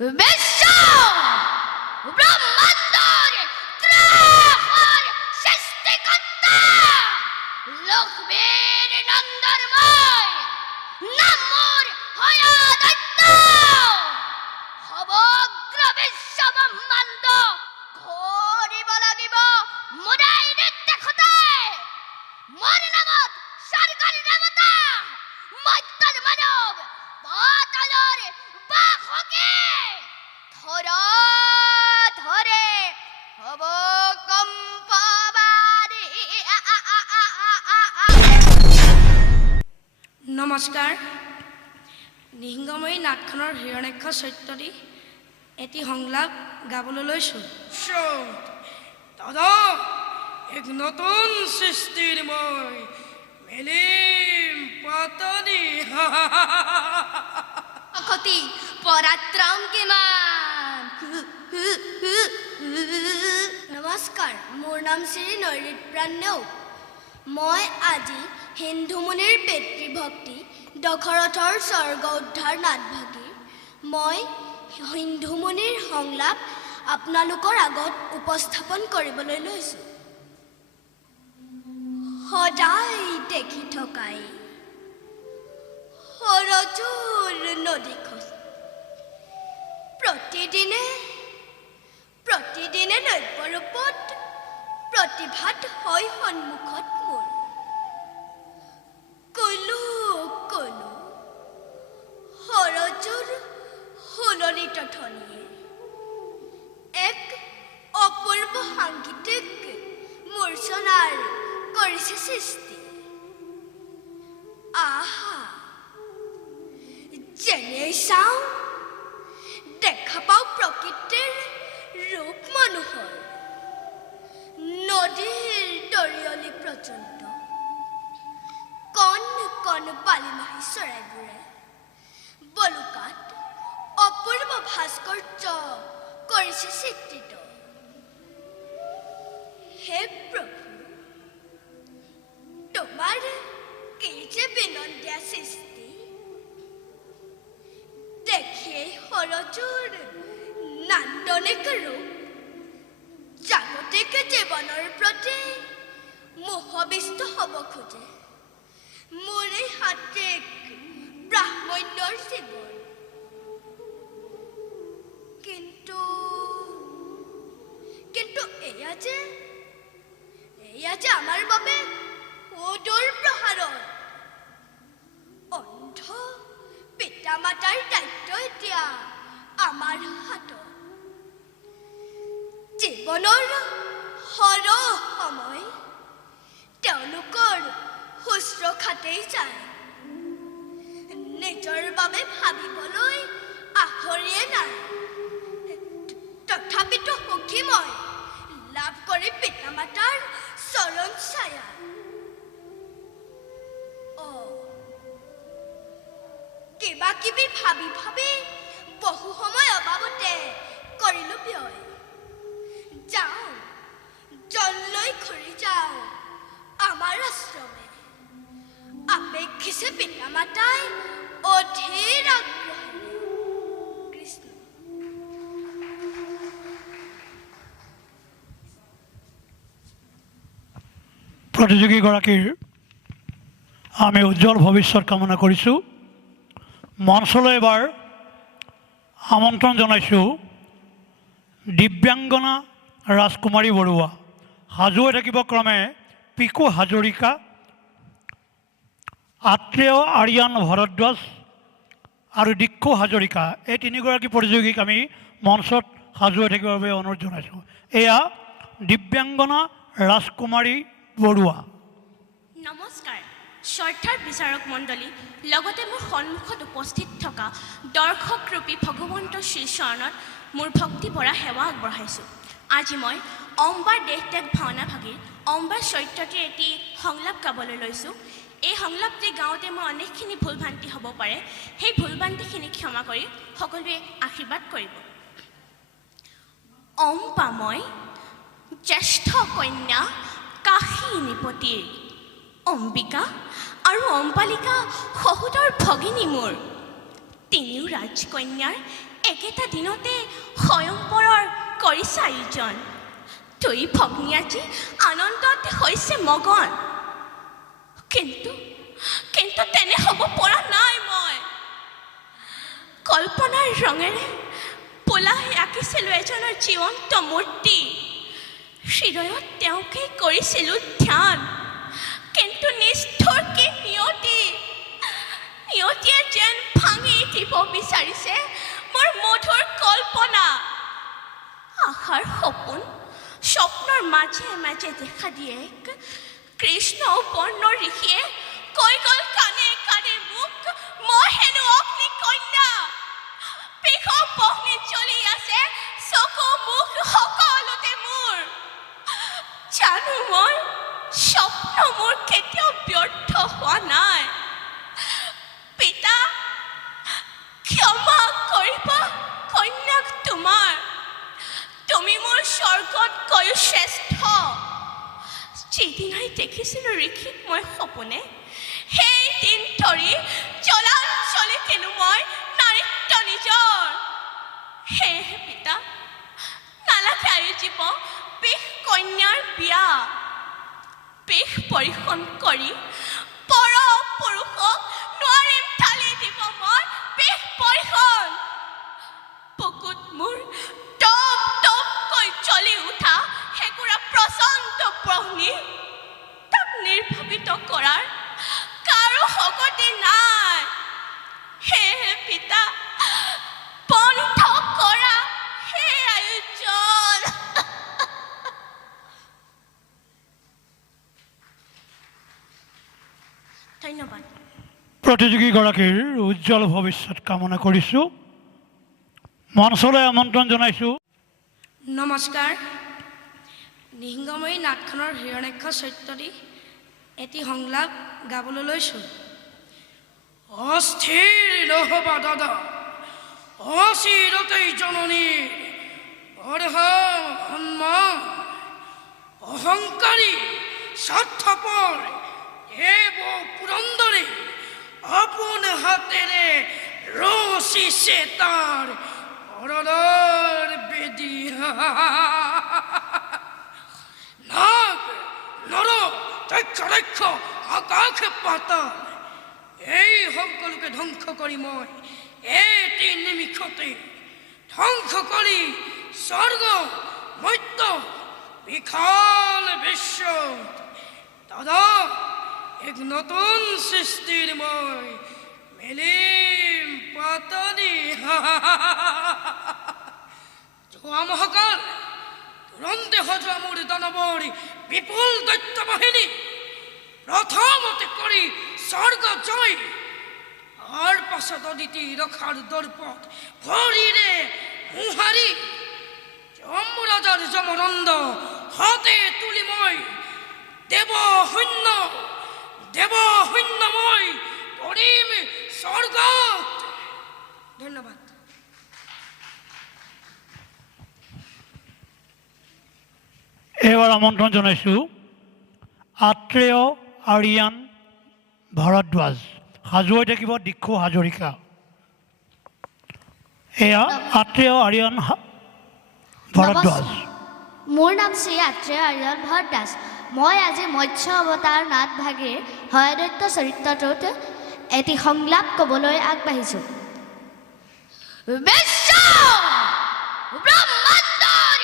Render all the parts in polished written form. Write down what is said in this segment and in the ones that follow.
বিশ্ব ব্ৰহ্মাণ্ডৰ ত্ৰাসৰ সৃষ্টিকৰ্তা লক্ষ্মীৰ নন্দৰ মই নাম মোৰ হয়াদত্য সমগ্ৰ বিশ্ব ব্ৰহ্মাণ্ড ঘূৰিব লাগিব মোৰেই নিৰ্দেশতে মোৰ নামত স্বৰ্গৰ দেৱতা মৰ্ত্যৰ মানৱ পাতালৰ বাসকে ধৰা ধৰে হব কম্পবাদী। নমস্কাৰ। নিহিংগময়ী নাটখনৰ হিৰণ্যাক্ষ চৰিত্ৰটি এটি সংলাপ গাবলৈ লৈছোঁ। দাদা এক নতুন সৃষ্টিৰ মই মেলিম পাতনি অখতি পৰাক্ৰম কিমান। নমস্কাৰ, মোৰ নাম শ্ৰী নৈৰিতপ্ৰাণ নেওগ। মই আজি হিন্দু মুনিৰ পিতৃভক্তি দশৰথৰ স্বৰ্গ উদ্ধাৰ নাটভাগীৰ মই হিন্দু মুনিৰ সংলাপ আপোনালোকৰ আগত উপস্থাপন কৰিবলৈ লৈছোঁ। সদায় দেখি থকাই সৰজুৰ নদীখন প্ৰতিদিনে নব্যৰূপত প্ৰতিভাত হয় সন্মুখত মোৰ। কলো সৰজুৰ সুললিত ধ্বনিয়ে এক অপূৰ্ব সাংগীতিক মূৰ্ছনাৰ কৰিছে সৃষ্টি। আহা, যেনেই চাওঁ দেখা পাওঁ প্ৰকৃতিৰ ৰূপ মানুহৰ। নদীৰ দৰিয়লি পৰ্যন্ত কণ কণ বালিমাহী চৰাইবোৰে বলুকাত অপূৰ্ব ভাস্কৰ্য কৰিছে চিত্ৰিত। হে প্ৰভু, তোমাৰ কি যে বিনন্দীয়া সৃষ্টি। দেখিয়েই সৰজুৰ নান্দনিক ৰূপ জাগতিক জীৱনৰ প্ৰতি মোহবিষ্ট হ'ব খোজে। মোৰেই সাত্বিক ব্ৰাহ্মণ্যৰ জীৱন। কিন্তু এয়া যে আমাৰ বাবে অদূৰ প্ৰহাৰৰ। অন্ধ পিতা মাতাৰ দায়িত্ব এতিয়া আমাৰ হাতত। জীৱনৰ সৰহ সময় তেওঁলোকৰ শুশ্ৰূষাতেই যায়। নিজৰ বাবে ভাবিবলৈ আখৰিয়ে নাই। তথাপিতো সুখী মই লাভ কৰি পিতা মাতাৰ চৰণ ছায়া। কিবা কিবি ভাবি বহু সময় অবাবতে কৰিলো ব্যয়। যাওঁ জললৈ ঘূৰি যাওঁ আমাৰ আশ্ৰমে। আপেক্ষিছে পিতা মাতাই অধীৰ আগ্ৰহেৰে। কৃষ্ণ। প্ৰতিযোগীগৰাকীৰ আমি উজ্জ্বল ভৱিষ্যত কামনা কৰিছোঁ। মঞ্চলৈ এবাৰ আমন্ত্ৰণ জনাইছোঁ দিব্যাংগনা ৰাজকুমাৰী বৰুৱা। সাজু হৈ থাকিব ক্ৰমে পিকু হাজৰিকা, আত্ৰেয় আৰিয়ান ভৰদ্বাজ আৰু দিক্ষু হাজৰিকা। এই তিনিগৰাকী প্ৰতিযোগীক আমি মঞ্চত সাজু হৈ থাকিবৰ বাবে অনুৰোধ জনাইছোঁ। এয়া দিব্যাংগনা ৰাজকুমাৰী বৰুৱা। নমস্কাৰ শ্ৰদ্ধাৰ বিচাৰক মণ্ডলী, লগতে মোৰ সন্মুখত উপস্থিত থকা দৰ্শকৰূপী ভগৱন্ত শ্ৰীচৰণত মোৰ ভক্তি ভৰা সেৱা আগবঢ়াইছোঁ। আজি মই অম্বাৰ দেশ ত্যাগ ভাওনা ভাগীৰ অম্বাৰ চৰিত্ৰটিৰ এটি সংলাপ গাবলৈ লৈছোঁ। এই সংলাপটি গাওঁতে মোৰ অনেকখিনি ভুল ভ্ৰান্তি হ'ব পাৰে। সেই ভুল ভ্ৰান্তিখিনি ক্ষমা কৰি সকলোৱে আশীৰ্বাদ কৰিব। অম্বা মই জ্যেষ্ঠ কন্যা কাহিনীপতিৰ, অম্বিকা আৰু অম্বালিকা শহুৰৰ ভগিনী মোৰ। তিনিও ৰাজকন্যাৰ একেটা দিনতে স্বয়ংবৰৰ কৰিছে আয়োজন। দুই ভগ্নী আজি আনন্দত হৈছে মগন, কিন্তু কিন্তু তেনে হ'ব পৰা নাই। মই কল্পনাৰ ৰঙেৰে পোলাই আঁকিছিলোঁ এজনৰ জীৱন্ত মূৰ্তি, হৃদয়ত তেওঁকেই কৰিছিলোঁ ধ্যান, কিন্তু নিষ্ঠুৰ কি নিয়তিয়ে যেন ভাঙি দিব বিচাৰিছে মোৰ মধুৰ কল্পনা। আশাৰ সপোন স্বপ্নৰ মাজে মাজে দেখা দিয়ে কৃষ্ণ বৰ্ণ ঋষিয়ে কৈ গ'ল কাণে কাণে মোক, মই হেনো অগ্নি কন্যা, বিষৰ বহ্নি জ্বলি আছে চকু মুখ সকলোতে মোৰ। জানো মই স্বপ্ন মোৰ কেতিয়াও ব্যৰ্থ হোৱা নাই। পিতা ক্ষমা কৰিবা কন্যাক তোমাৰ, তুমি মোৰ স্বৰ্গতকৈও শ্ৰেষ্ঠ। যিদিনাই দেখিছিলোঁ ঋষিক মই সপোনে, সেই দিন ধৰি চলাঞ্চলি কিনো মই নাৰিত্য নিজৰ। সেয়েহে পিতা নালাগে আয়োজিব বিষ কন্যাৰ বিয়া। বিষ পৰিশোধ কৰি পৰ পুৰুষক নোৱাৰিম ঢালি দিব মই বিষ পৰিশোধ। বুকুত মোৰ টপ টপকৈ জ্বলি উঠা সেকুৰা প্ৰচণ্ড ব্ৰহ্মী, তাক নিৰ্ভাৱিত কৰাৰ কাৰো শক্তি নাই। সেয়েহে পিতা বন্ধ কৰা সেই আয়োজন। ধন্যবাদ। প্ৰতিযোগীগৰাকীৰ উজ্জ্বল ভৱিষ্যত কামনা কৰিছোঁ। মঞ্চলৈ আমন্ত্ৰণ জনাইছোঁ। নমস্কাৰ। নিহিংগময়ী নাটখনৰ হিৰণ্যাক্ষ চৰিত্ৰটি এটি সংলাপ গাবলৈ লৈছোঁ। অস্থিৰ নহবা দাদা, অচিৰতেই জননীৰ অৰ্হম সন্মান, অহংকাৰী স্বাৰ্থপৰ দেৱ পুৰন্দৰে আপোন হাতেৰে ৰচিছে তাৰ অৰদৰ বেদী। নাগ নৰ দক্ষ আকাশ পাতাল এই সকলোকে ধ্বংস কৰি মই এটি নিমিষতে ধ্বংস কৰি স্বৰ্গ মৰ্ত্য বিশাল বিশ্ব দাদা এক নতুন সৃষ্টিৰ মই মেলিম পাতনি। যোৱা মহাকাল তুৰন্তে সজোৱা মোৰ দানৱৰ বিপুল দৈত্য বাহিনী প্ৰথমতে কৰি স্বৰ্গ জয়, তাৰ পাছত অদিতি ৰখাৰ দৰ্পত ভৰিৰে মোহাৰি যমৰাজাৰ যমদণ্ড হাতে তুলি মই দেৱ শূন্য মই কৰিম স্বৰ্গত। ধন্যবাদ। এইবাৰ আমন্ত্ৰণ জনাইছোঁ আত্ৰেয় আৰিয়ান ভৰদ্বাজ, সাজু হৈ থাকিব দিক্ষু হাজৰিকা। এয়া আত্ৰেয় আৰিয়ান ভৰদ্বাজ। মোৰ নাম শ্ৰী আত্ৰেয় আৰিয়ান ভৰদ্বাজ। মই আজি মৎস্য অৱতাৰ নাটভাগীৰ হয়দৈত্য চৰিত্ৰটোত এটি সংলাপ ক'বলৈ আগবাঢ়িছোঁ। বিশ্ব ব্ৰহ্মাণ্ডৰ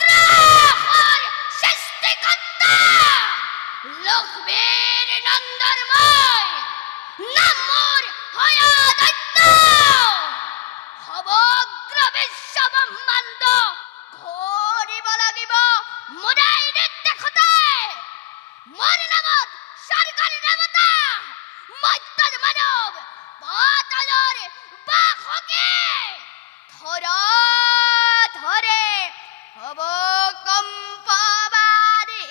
ত্ৰাসৰ সৃষ্টিকৰ্তা লক্ষ্মীৰ নন্দৰ মই নাম মোৰ হয়দৈত্য। সমগ্ৰ বিশ্ব ব্ৰহ্মাণ্ড ঘূৰিব লাগিব মোদাই নিৰ্দেশতে। মোৰ নামত স্বৰ্গৰ দেৱতা মৰ্ত্যৰ মানৱ পাতালৰ বাসকে ধৰা ধৰে হব কম্পবাদী।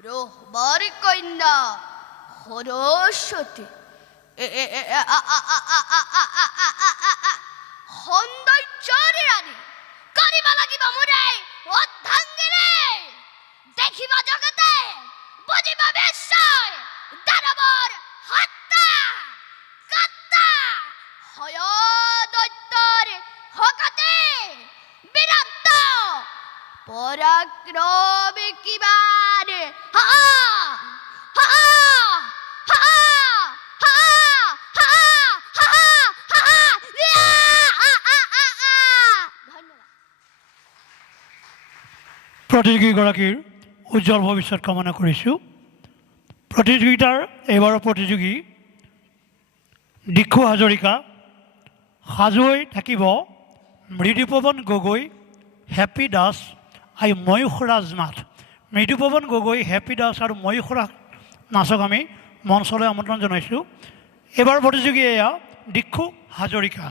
ব্ৰহ্মাৰ কন্যা সৰস্বতী সৌন্দৰ্যৰ ৰাণী কৰিব লাগিব মোৰে অৰ্ধাংগিনী। দেখিব জগতে বুজিব বিশ্বই দানৱৰ হত্যা হয়দৈত্যৰ হকাতে বিৰক্ত পৰাক্ৰমী কিমান হা হা হা হা হা হা হা ধন্যবাদ। প্ৰতিযোগীগৰাকীৰ উজ্জ্বল ভৱিষ্যত কামনা কৰিছোঁ। প্ৰতিযোগিতাৰ এইবাৰৰ প্ৰতিযোগী দিক্ষু হাজৰিকা, সাজু হৈ থাকিব মৃদুপৱন গগৈ, হেপী দাস আৰু ময়ূখৰাজ নাথ। মৃদুপৱন গগৈ, হেপী দাস আৰু ময়ূখৰাজ নাচক আমি মঞ্চলৈ আমন্ত্ৰণ জনাইছোঁ। এইবাৰ প্ৰতিযোগী এয়া দিক্ষু হাজৰিকা।